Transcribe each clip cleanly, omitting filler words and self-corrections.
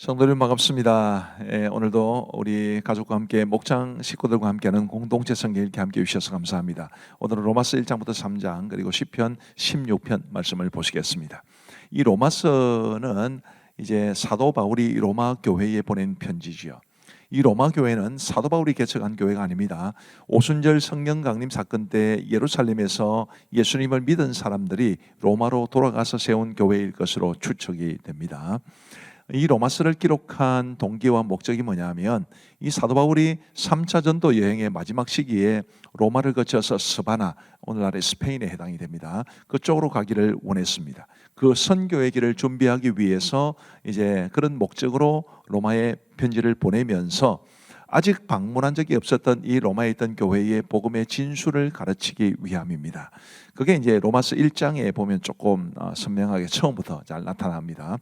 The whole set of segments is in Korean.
성도님 반갑습니다. 오늘도 우리 가족과 함께 목장 식구들과 함께하는 공동체 성경 읽기 함께 해주셔서 감사합니다. 오늘은 로마서 1장부터 3장 그리고 시편 16편 말씀을 보시겠습니다. 이 로마서는 이제 사도 바울이 로마 교회에 보낸 편지지요. 이 로마 교회는 사도 바울이 개척한 교회가 아닙니다. 오순절 성령 강림 사건 때 예루살렘에서 예수님을 믿은 사람들이 로마로 돌아가서 세운 교회일 것으로 추측이 됩니다. 이 로마서를 기록한 동기와 목적이 뭐냐면 이 사도 바울이 3차 전도 여행의 마지막 시기에 로마를 거쳐서 스바나, 오늘날의 스페인에 해당이 됩니다. 그쪽으로 가기를 원했습니다. 그 선교의 길을 준비하기 위해서 이제 그런 목적으로 로마에 편지를 보내면서 아직 방문한 적이 없었던 이 로마에 있던 교회의 복음의 진수를 가르치기 위함입니다. 그게 이제 로마서 1장에 보면 조금 선명하게 처음부터 잘 나타납니다.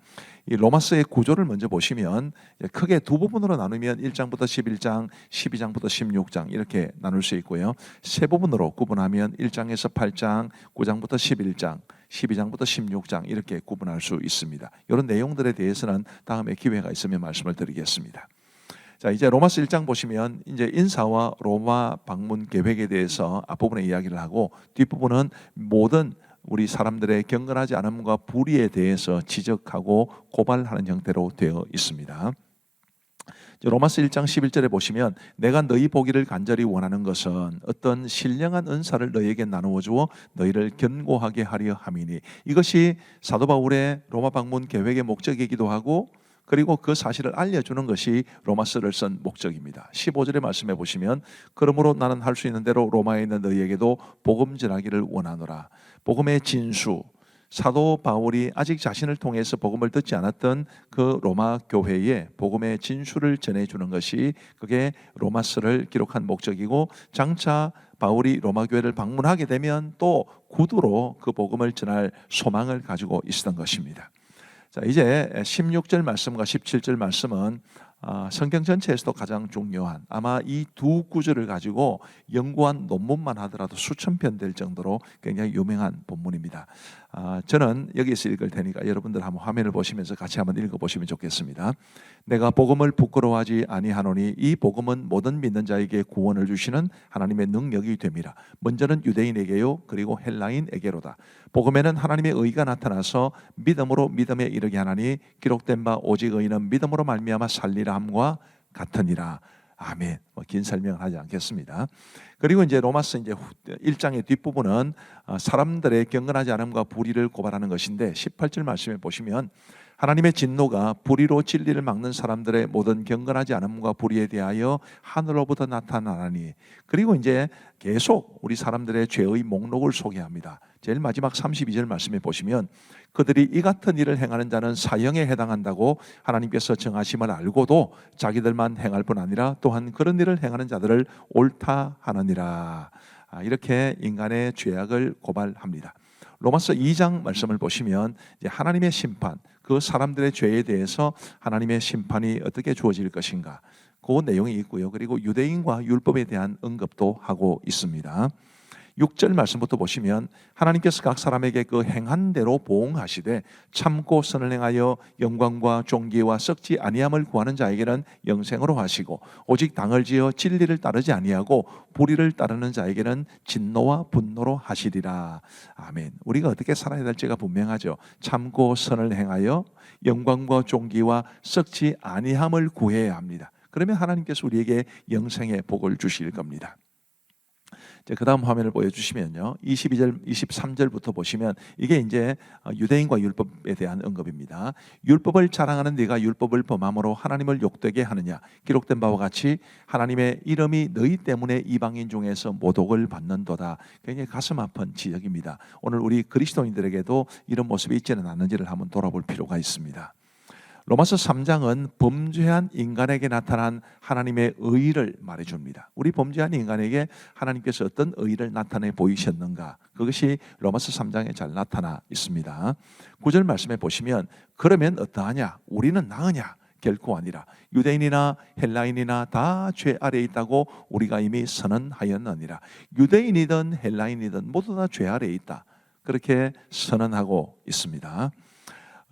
이 로마서의 구조를 먼저 보시면 크게 두 부분으로 나누면 1장부터 11장, 12장부터 16장 이렇게 나눌 수 있고요. 세 부분으로 구분하면 1장에서 8장, 9장부터 11장, 12장부터 16장 이렇게 구분할 수 있습니다. 이런 내용들에 대해서는 다음에 기회가 있으면 말씀을 드리겠습니다. 자, 이제 로마서 1장 보시면 이제 인사와 로마 방문 계획에 대해서 앞부분에 이야기를 하고 뒷부분은 모든 우리 사람들의 경건하지 않음과 불의에 대해서 지적하고 고발하는 형태로 되어 있습니다. 로마서 1장 11절에 보시면 내가 너희 보기를 간절히 원하는 것은 어떤 신령한 은사를 너희에게 나누어 주어 너희를 견고하게 하려 함이니, 이것이 사도 바울의 로마 방문 계획의 목적이기도 하고 그리고 그 사실을 알려주는 것이 로마서를 쓴 목적입니다. 15절의 말씀해 보시면 그러므로 나는 할 수 있는 대로 로마에 있는 너희에게도 복음 전하기를 원하노라. 복음의 진수, 사도 바울이 아직 자신을 통해서 복음을 듣지 않았던 그 로마 교회에 복음의 진수를 전해주는 것이 그게 로마서를 기록한 목적이고, 장차 바울이 로마 교회를 방문하게 되면 또 구두로 그 복음을 전할 소망을 가지고 있었던 것입니다. 자, 이제 16절 말씀과 17절 말씀은 성경 전체에서도 가장 중요한, 아마 이 두 구절을 가지고 연구한 논문만 하더라도 수천 편 될 정도로 굉장히 유명한 본문입니다. 저는 여기서 읽을 테니까 여러분들 한번 화면을 보시면서 같이 한번 읽어보시면 좋겠습니다. 내가 복음을 부끄러워하지 아니하노니 이 복음은 모든 믿는 자에게 구원을 주시는 하나님의 능력이 됨이라. 먼저는 유대인에게요 그리고 헬라인에게로다. 복음에는 하나님의 의가 나타나서 믿음으로 믿음에 이르게 하나니 기록된 바 오직 의인은 믿음으로 말미암아 살리라 함과 같으니라. 아멘. 긴 설명을 하지 않겠습니다. 그리고 이제 로마서 이제 1장의 뒷부분은 사람들의 경건하지 않음과 불의를 고발하는 것인데 18절 말씀에 보시면 하나님의 진노가 불의로 진리를 막는 사람들의 모든 경건하지 않음과 불의에 대하여 하늘로부터 나타나니, 그리고 이제 계속 우리 사람들의 죄의 목록을 소개합니다. 제일 마지막 32절 말씀에 보시면 그들이 이 같은 일을 행하는 자는 사형에 해당한다고 하나님께서 정하심을 알고도 자기들만 행할 뿐 아니라 또한 그런 일을 행하는 자들을 옳다 하느니라. 이렇게 인간의 죄악을 고발합니다. 로마서 2장 말씀을 보시면 이제 하나님의 심판, 그 사람들의 죄에 대해서 하나님의 심판이 어떻게 주어질 것인가, 그 내용이 있고요. 그리고 유대인과 율법에 대한 언급도 하고 있습니다. 6절 말씀부터 보시면 하나님께서 각 사람에게 그 행한 대로 보응하시되 참고 선을 행하여 영광과 존귀와 썩지 아니함을 구하는 자에게는 영생으로 하시고 오직 당을 지어 진리를 따르지 아니하고 불의를 따르는 자에게는 진노와 분노로 하시리라. 아멘. 우리가 어떻게 살아야 될지가 분명하죠. 참고 선을 행하여 영광과 존귀와 썩지 아니함을 구해야 합니다. 그러면 하나님께서 우리에게 영생의 복을 주실 겁니다. 그 다음 화면을 보여주시면요, 22절, 23절부터 보시면 이게 이제 유대인과 율법에 대한 언급입니다. 율법을 자랑하는 네가 율법을 범함으로 하나님을 욕되게 하느냐. 기록된 바와 같이 하나님의 이름이 너희 때문에 이방인 중에서 모독을 받는도다. 굉장히 가슴 아픈 지적입니다. 오늘 우리 그리스도인들에게도 이런 모습이 있지는 않는지를 한번 돌아볼 필요가 있습니다. 로마서 3장은 범죄한 인간에게 나타난 하나님의 의를 말해줍니다. 우리 범죄한 인간에게 하나님께서 어떤 의를 나타내 보이셨는가, 그것이 로마서 3장에 잘 나타나 있습니다. 9절 말씀에 보시면 그러면 어떠하냐, 우리는 나으냐, 결코 아니라 유대인이나 헬라인이나 다 죄 아래에 있다고 우리가 이미 선언하였느니라. 유대인이든 헬라인이든 모두 다 죄 아래에 있다, 그렇게 선언하고 있습니다.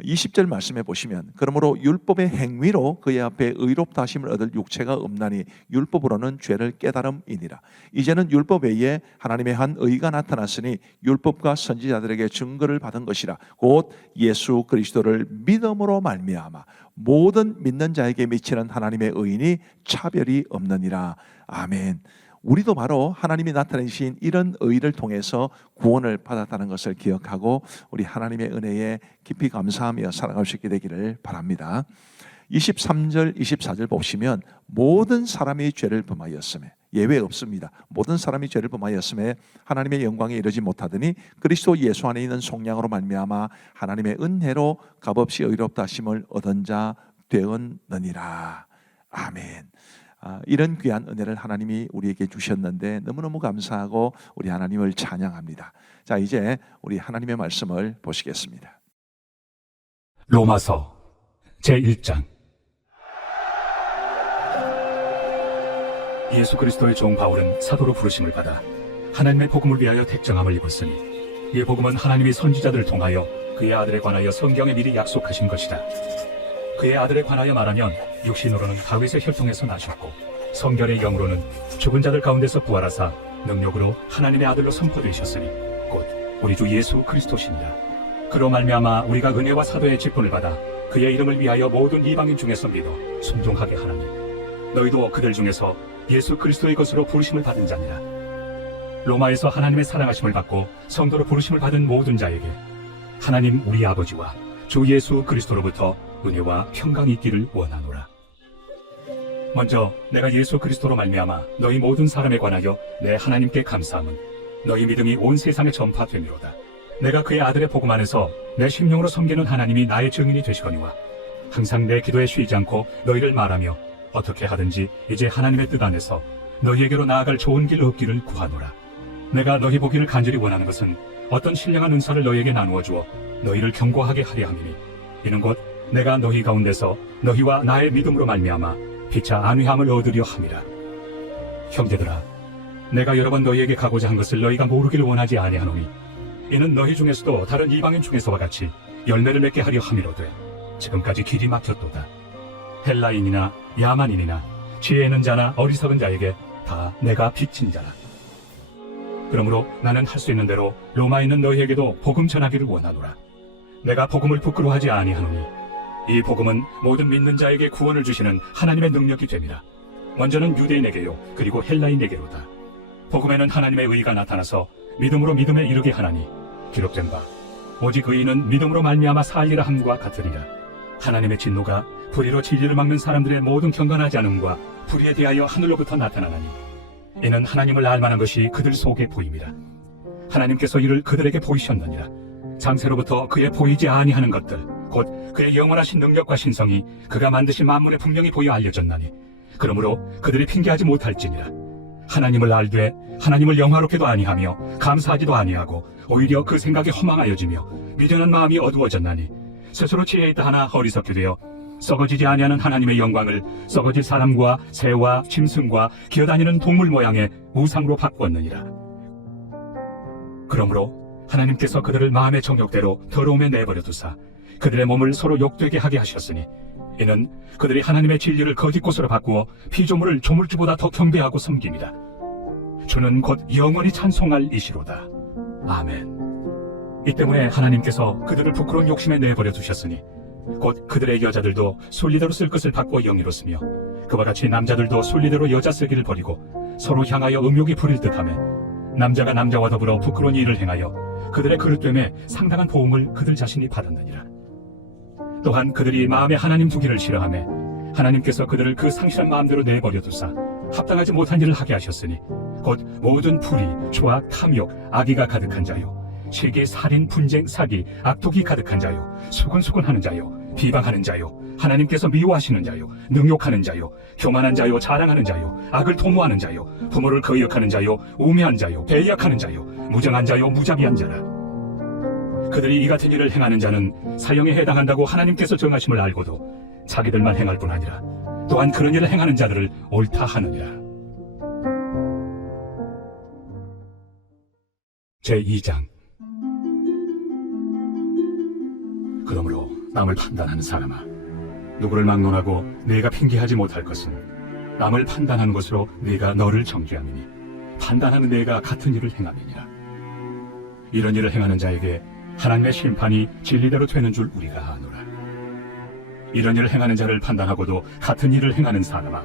20절 말씀해 보시면 그러므로 율법의 행위로 그의 앞에 의롭다 하심을 얻을 육체가 없나니 율법으로는 죄를 깨달음이니라. 이제는 율법 외에 하나님의 한 의가 나타났으니 율법과 선지자들에게 증거를 받은 것이라. 곧 예수 그리스도를 믿음으로 말미암아 모든 믿는 자에게 미치는 하나님의 의인이 차별이 없느니라. 아멘. 우리도 바로 하나님이 나타내신 이런 의를 통해서 구원을 받았다는 것을 기억하고 우리 하나님의 은혜에 깊이 감사하며 살아갈 수 있게 되기를 바랍니다. 23절, 24절 보시면 모든 사람이 죄를 범하였음에, 예외 없습니다. 모든 사람이 죄를 범하였음에 하나님의 영광에 이르지 못하더니 그리스도 예수 안에 있는 속량으로 말미암아 하나님의 은혜로 값없이 의롭다 하심을 얻은 자 되었느니라. 아멘. 이런 귀한 은혜를 하나님이 우리에게 주셨는데 너무너무 감사하고 우리 하나님을 찬양합니다. 자, 이제 우리 하나님의 말씀을 보시겠습니다. 로마서 제1장. 예수 그리스도의 종 바울은 사도로 부르심을 받아 하나님의 복음을 위하여 택정함을 입었으니 이 복음은 하나님이 선지자들을 통하여 그의 아들에 관하여 성경에 미리 약속하신 것이다. 그의 아들에 관하여 말하면 육신으로는 다윗의 혈통에서 나셨고 성결의 영으로는 죽은 자들 가운데서 부활하사 능력으로 하나님의 아들로 선포되셨으니 곧 우리 주 예수 그리스도시니라. 그로 말미암아 우리가 은혜와 사도의 직분을 받아 그의 이름을 위하여 모든 이방인 중에서 믿어 순종하게 하나니 너희도 그들 중에서 예수 그리스도의 것으로 부르심을 받은 자니라. 로마에서 하나님의 사랑하심을 받고 성도로 부르심을 받은 모든 자에게 하나님 우리 아버지와 주 예수 그리스도로부터 은혜와 평강이 있기를 원하노라. 먼저 내가 예수 그리스도로 말미암아 너희 모든 사람에 관하여 내 하나님께 감사함은 너희 믿음이 온 세상에 전파되미로다. 내가 그의 아들의 복음 안에서 내 심령으로 섬기는 하나님이 나의 증인이 되시거니와 항상 내 기도에 쉬지 않고 너희를 말하며 어떻게 하든지 이제 하나님의 뜻 안에서 너희에게로 나아갈 좋은 길 얻기를 구하노라. 내가 너희 보기를 간절히 원하는 것은 어떤 신령한 은사를 너희에게 나누어 주어 너희를 견고하게 하려 함이니 이는 곧 내가 너희 가운데서 너희와 나의 믿음으로 말미암아 피차 안위함을 얻으려 함이라. 형제들아, 내가 여러 번 너희에게 가고자 한 것을 너희가 모르기를 원하지 아니하노니 이는 너희 중에서도 다른 이방인 중에서와 같이 열매를 맺게 하려 함이로되 지금까지 길이 막혔도다. 헬라인이나 야만인이나 지혜 있는 자나 어리석은 자에게 다 내가 빚진 자라. 그러므로 나는 할 수 있는 대로 로마에 있는 너희에게도 복음 전하기를 원하노라. 내가 복음을 부끄러워하지 아니하노니 이 복음은 모든 믿는 자에게 구원을 주시는 하나님의 능력이 됨이라. 먼저는 유대인에게요 그리고 헬라인에게로다. 복음에는 하나님의 의가 나타나서 믿음으로 믿음에 이르게 하나니 기록된 바 오직 의인은 믿음으로 말미암아 살리라 함과 같으리라. 하나님의 진노가 불의로 진리를 막는 사람들의 모든 경건하지 않음과 불의에 대하여 하늘로부터 나타나나니 이는 하나님을 알만한 것이 그들 속에 보임이라. 하나님께서 이를 그들에게 보이셨느니라. 장세로부터 그의 보이지 아니하는 것들 곧 그의 영원하신 능력과 신성이 그가 만드신 만물에 분명히 보여 알려졌나니 그러므로 그들이 핑계하지 못할지니라. 하나님을 알되 하나님을 영화롭게도 아니하며 감사하지도 아니하고 오히려 그 생각에 허망하여지며 미련한 마음이 어두워졌나니 스스로 지혜 있다 하나 어리석게 되어 썩어지지 아니하는 하나님의 영광을 썩어질 사람과 새와 짐승과 기어다니는 동물 모양의 우상으로 바꾸었느니라. 그러므로 하나님께서 그들을 마음의 정욕대로 더러움에 내버려 두사 그들의 몸을 서로 욕되게 하게 하셨으니 이는 그들이 하나님의 진리를 거짓 곳으로 바꾸어 피조물을 조물주보다 더 경배하고 섬깁니다. 주는 곧 영원히 찬송할 이시로다. 아멘. 이 때문에 하나님께서 그들을 부끄러운 욕심에 내버려 두셨으니 곧 그들의 여자들도 순리대로 쓸 것을 바꾸어 영예로 쓰며 그와 같이 남자들도 순리대로 여자 쓰기를 버리고 서로 향하여 음욕이 부릴 듯하며 남자가 남자와 더불어 부끄러운 일을 행하여 그들의 그릇됨에 상당한 보응을 그들 자신이 받았느니라. 또한 그들이 마음에 하나님 두기를 싫어하며 하나님께서 그들을 그 상실한 마음대로 내버려 두사 합당하지 못한 일을 하게 하셨으니 곧 모든 불의, 조악, 탐욕, 악의가 가득한 자요 시기, 살인, 분쟁, 사기, 악독이 가득한 자요 수근수근하는 자요 비방하는 자요 하나님께서 미워하시는 자요 능욕하는 자요 교만한 자요 자랑하는 자요 악을 도모하는 자요 부모를 거역하는 자요 우매한 자요 배약하는 자요 무정한 자요 무자비한 자라. 그들이 이 같은 일을 행하는 자는 사형에 해당한다고 하나님께서 정하심을 알고도 자기들만 행할 뿐 아니라 또한 그런 일을 행하는 자들을 옳다 하느니라. 제2장. 그러므로 남을 판단하는 사람아, 누구를 막론하고 내가 핑계하지 못할 것은 남을 판단하는 것으로 내가 너를 정죄함이니 판단하는 내가 같은 일을 행함이니라. 이런 일을 행하는 자에게 하나님의 심판이 진리대로 되는 줄 우리가 아노라. 이런 일을 행하는 자를 판단하고도 같은 일을 행하는 사람아,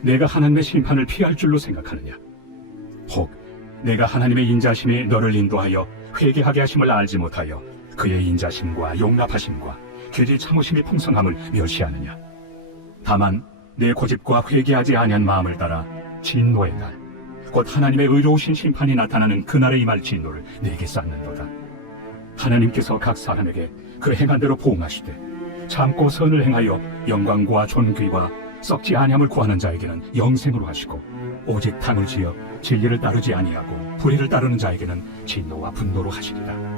내가 하나님의 심판을 피할 줄로 생각하느냐? 혹 내가 하나님의 인자심이 너를 인도하여 회개하게 하심을 알지 못하여 그의 인자심과 용납하심과 길이 참으심이 풍성함을 멸시하느냐? 다만 내 고집과 회개하지 아니한 마음을 따라 진노의 날, 곧 하나님의 의로우신 심판이 나타나는 그날에 임할 진노를 내게 쌓는도다. 하나님께서 각 사람에게 그 행한 대로 보응하시되 참고 선을 행하여 영광과 존귀와 썩지 아니함을 구하는 자에게는 영생으로 하시고, 오직 탕을 지어 진리를 따르지 아니하고 불의를 따르는 자에게는 진노와 분노로 하시리라.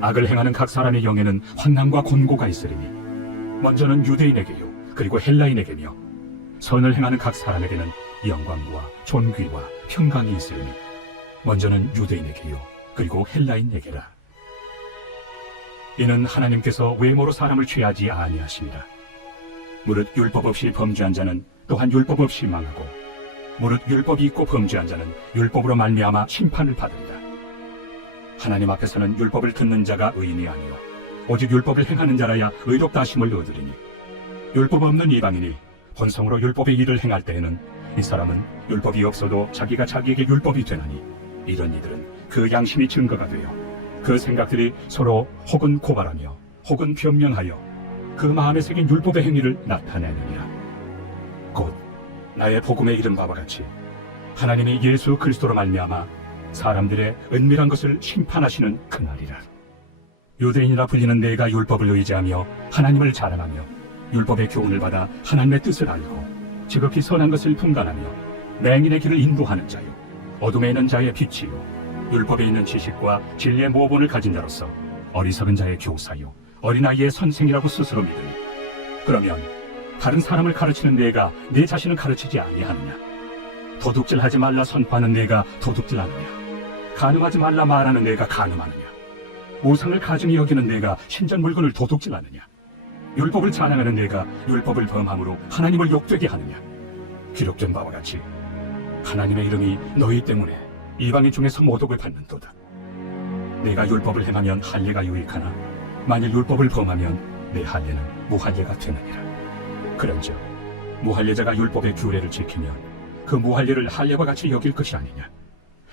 악을 행하는 각 사람의 영에는 환난과 곤고가 있으리니 먼저는 유대인에게요 그리고 헬라인에게며, 선을 행하는 각 사람에게는 영광과 존귀와 평강이 있으리니 먼저는 유대인에게요 그리고 헬라인에게라. 이는 하나님께서 외모로 사람을 취하지 아니하심이라. 무릇 율법 없이 범죄한 자는 또한 율법 없이 망하고, 무릇 율법이 있고 범죄한 자는 율법으로 말미암아 심판을 받으리라. 하나님 앞에서는 율법을 듣는 자가 의인이 아니요 오직 율법을 행하는 자라야 의롭다 하심을 얻으리니, 율법 없는 이방인이 본성으로 율법의 일을 행할 때에는 이 사람은 율법이 없어도 자기가 자기에게 율법이 되나니, 이런 이들은 그 양심이 증거가 되어 그 생각들이 서로 혹은 고발하며 혹은 변명하여 그 마음에 새긴 율법의 행위를 나타내느니라. 곧 나의 복음에 이른 바와 같이 하나님이 예수 그리스도로 말미암아 사람들의 은밀한 것을 심판하시는 그날이라. 유대인이라 불리는 내가 율법을 의지하며 하나님을 자랑하며 율법의 교훈을 받아 하나님의 뜻을 알고 지극히 선한 것을 분간하며 맹인의 길을 인도하는 자요 어둠에 있는 자의 빛이요 율법에 있는 지식과 진리의 모본을 가진 자로서 어리석은 자의 교사요 어린아이의 선생이라고 스스로 믿으니, 그러면 다른 사람을 가르치는 내가 내 자신을 가르치지 아니하느냐? 도둑질하지 말라 선포하는 내가 도둑질하느냐? 간음하지 말라 말하는 내가 간음하느냐? 우상을 가증히 여기는 내가 신전 물건을 도둑질하느냐? 율법을 찬양하는 내가 율법을 범함으로 하나님을 욕되게 하느냐? 기록된 바와 같이 하나님의 이름이 너희 때문에 이방인 중에서 모독을 받는도다. 내가 율법을 행하면 할례가 유익하나 만일 율법을 범하면 내 할례는 무할례가 되느니라. 그런즉 무할례자가 율법의 규례를 지키면 그 무할례를 할례와 같이 여길 것이 아니냐?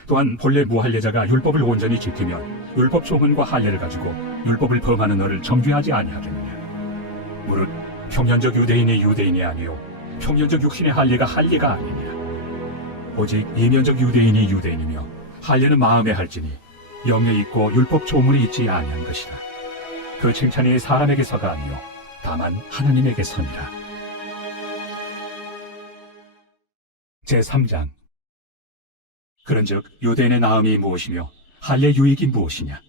또한 본래 무할례자가 율법을 온전히 지키면 율법 조문과 할례를 가지고 율법을 범하는 너를 정죄하지 아니하겠느냐? 무릇 평년적 유대인이 유대인이 아니요 평년적 육신의 할례가 할례가 아니니라. 오직 이면적 유대인이 유대인이며 할례는 마음에 할지니 영에 있고 율법 조문이 있지 아니한 것이라. 그 칭찬이 사람에게서가 아니요 다만 하나님에게서니라. 제3장. 그런즉 유대인의 나음이 무엇이며 할례 유익이 무엇이냐?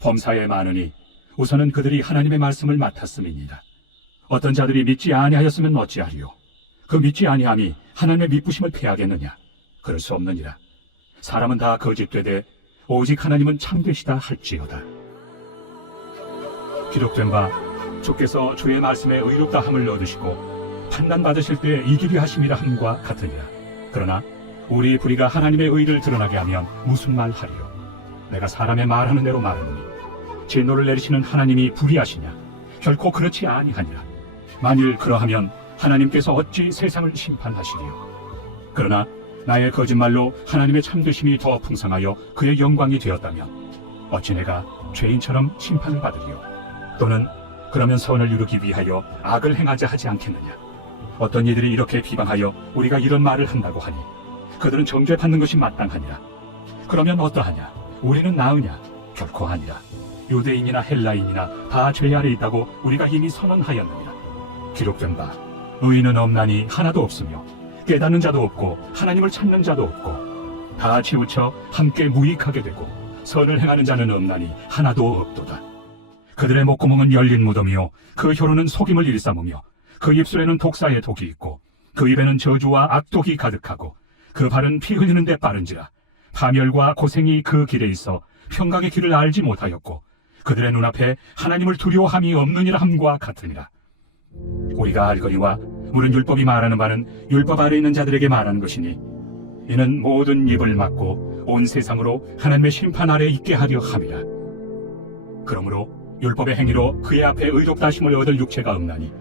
범사에 많으니 우선은 그들이 하나님의 말씀을 맡았음이니라. 어떤 자들이 믿지 아니하였으면 어찌하리요? 그 믿지 아니함이 하나님의 미쁘심을 패하겠느냐? 그럴 수 없느니라. 사람은 다 거짓되되 오직 하나님은 참되시다 할지어다. 기록된 바 주께서 주의 말씀에 의롭다함을 얻으시고 판단받으실 때 이기리 하심이라 함과 같으니라. 그러나 우리 불의가 하나님의 의를 드러나게 하면 무슨 말 하리요? 내가 사람의 말하는 대로 말하노니 진노를 내리시는 하나님이 불의하시냐? 결코 그렇지 아니하니라. 만일 그러하면 하나님께서 어찌 세상을 심판하시리요? 그러나 나의 거짓말로 하나님의 참되심이 더 풍성하여 그의 영광이 되었다면 어찌 내가 죄인처럼 심판을 받으리요? 또는 그러면 선을 이루기 위하여 악을 행하자 하지 않겠느냐? 어떤 이들이 이렇게 비방하여 우리가 이런 말을 한다고 하니 그들은 정죄받는 것이 마땅하니라. 그러면 어떠하냐? 우리는 나으냐? 결코 아니라. 유대인이나 헬라인이나 다 죄 아래 있다고 우리가 이미 선언하였느니라. 기록된 바 의인은 없나니 하나도 없으며 깨닫는 자도 없고 하나님을 찾는 자도 없고 다 치우쳐 함께 무익하게 되고 선을 행하는 자는 없나니 하나도 없도다. 그들의 목구멍은 열린 무덤이요 그 혀로는 속임을 일삼으며 그 입술에는 독사의 독이 있고 그 입에는 저주와 악독이 가득하고 그 발은 피 흘리는 데 빠른지라. 파멸과 고생이 그 길에 있어 평강의 길을 알지 못하였고 그들의 눈앞에 하나님을 두려워함이 없느니라 함과 같으니라. 우리가 알거니와 물은 율법이 말하는 바는 율법 아래 있는 자들에게 말하는 것이니 이는 모든 입을 막고 온 세상으로 하나님의 심판 아래 있게 하려 함이라. 그러므로 율법의 행위로 그의 앞에 의롭다 하심을 얻을 육체가 없나니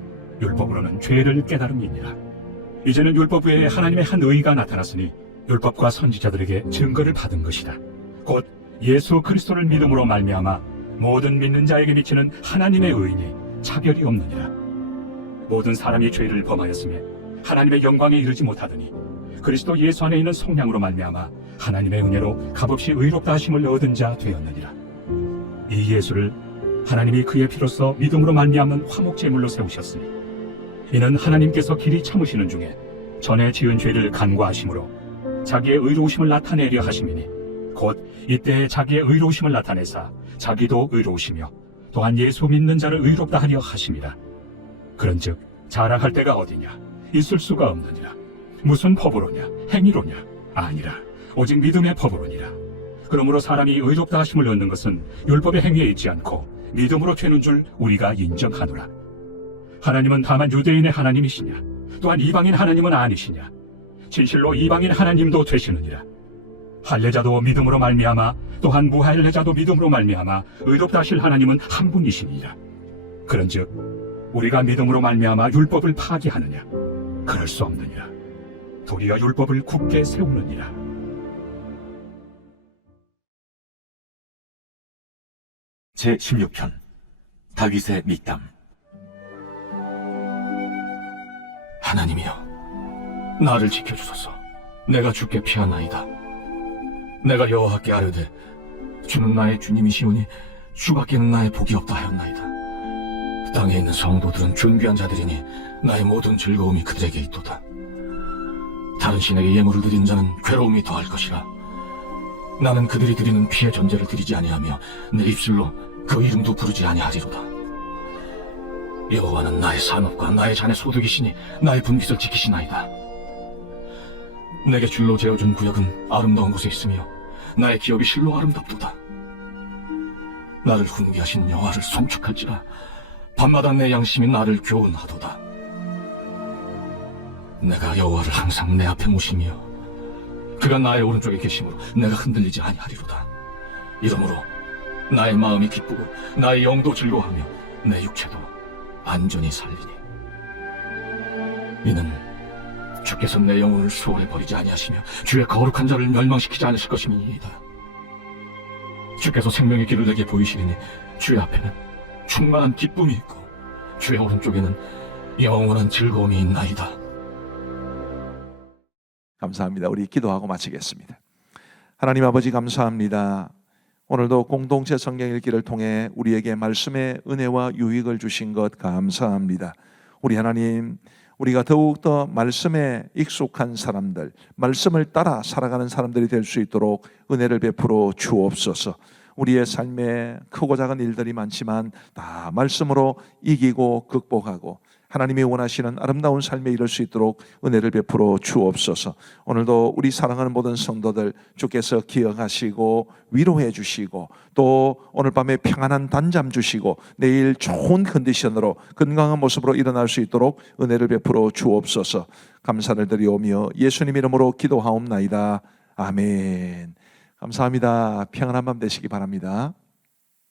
율법으로는 죄를 깨달음이니라. 이제는 율법 외에 하나님의 한 의가 나타났으니 율법과 선지자들에게 증거를 받은 것이다. 곧 예수 그리스도를 믿음으로 말미암아 모든 믿는 자에게 미치는 하나님의 의인이 차별이 없느니라. 모든 사람이 죄를 범하였으며 하나님의 영광에 이르지 못하더니 그리스도 예수 안에 있는 성령으로 말미암아 하나님의 은혜로 값없이 의롭다 하심을 얻은 자 되었느니라. 이 예수를 하나님이 그의 피로써 믿음으로 말미암는 화목 제물로 세우셨으니 이는 하나님께서 길이 참으시는 중에 전에 지은 죄를 간과하심으로 자기의 의로우심을 나타내려 하심이니 곧 이때에 자기의 의로우심을 나타내사 자기도 의로우시며 또한 예수 믿는 자를 의롭다 하려 하심이라. 그런즉 자랑할 데가 어디냐? 있을 수가 없느니라. 무슨 법으로냐? 행위로냐? 아니라 오직 믿음의 법으로니라. 그러므로 사람이 의롭다 하심을 얻는 것은 율법의 행위에 있지 않고 믿음으로 되는 줄 우리가 인정하노라. 하나님은 다만 유대인의 하나님이시냐? 또한 이방인 하나님은 아니시냐? 진실로 이방인 하나님도 되시느니라. 할례자도 믿음으로 말미암아 또한 무할례자도 믿음으로 말미암아 의롭다 하실 하나님은 한 분이시니라. 그런즉 우리가 믿음으로 말미암아 율법을 파기하느냐? 그럴 수 없느니라. 도리어 율법을 굳게 세우느니라. 제16편 다윗의 밑담. 하나님이여, 나를 지켜주소서. 내가 주께 피하나이다. 내가 여호와께 아뢰되 주는 나의 주님이시오니 주밖에는 나의 복이 없다 하였나이다. 땅에 있는 성도들은 존귀한 자들이니 나의 모든 즐거움이 그들에게 있도다. 다른 신에게 예물을 드린 자는 괴로움이 더할 것이라. 나는 그들이 드리는 피의 전제를 드리지 아니하며 내 입술로 그 이름도 부르지 아니하리로다. 여호와는 나의 산업과 나의 잔의 소득이시니 나의 분깃을 지키시나이다. 내게 줄로 재어준 구역은 아름다운 곳에 있으며 나의 기업이 실로 아름답도다. 나를 훈계하신 여호와를 송축할지라. 밤마다 내 양심이 나를 교훈하도다. 내가 여호와를 항상 내 앞에 모시며 그가 나의 오른쪽에 계심으로 내가 흔들리지 아니하리로다. 이러므로 나의 마음이 기쁘고 나의 영도 즐거워하며 내 육체도 안전히 살리니 이는 주께서 내 영혼을 수월에 버리지 아니하시며 주의 거룩한 자를 멸망시키지 않으실 것임이니이다. 주께서 생명의 길을 내게 보이시리니 주의 앞에는 충만한 기쁨이 있고 주의 오른쪽에는 영원한 즐거움이 있나이다. 감사합니다. 우리 기도하고 마치겠습니다. 하나님 아버지 감사합니다. 오늘도 공동체 성경 읽기를 통해 우리에게 말씀의 은혜와 유익을 주신 것 감사합니다. 우리 하나님, 우리가 더욱더 말씀에 익숙한 사람들, 말씀을 따라 살아가는 사람들이 될 수 있도록 은혜를 베풀어 주옵소서. 우리의 삶에 크고 작은 일들이 많지만 다 말씀으로 이기고 극복하고 하나님이 원하시는 아름다운 삶에 이를 수 있도록 은혜를 베풀어 주옵소서. 오늘도 우리 사랑하는 모든 성도들 주께서 기억하시고 위로해 주시고 또 오늘 밤에 평안한 단잠 주시고 내일 좋은 컨디션으로 건강한 모습으로 일어날 수 있도록 은혜를 베풀어 주옵소서. 감사를 드리오며 예수님 이름으로 기도하옵나이다. 아멘. 감사합니다. 평안한 밤 되시기 바랍니다.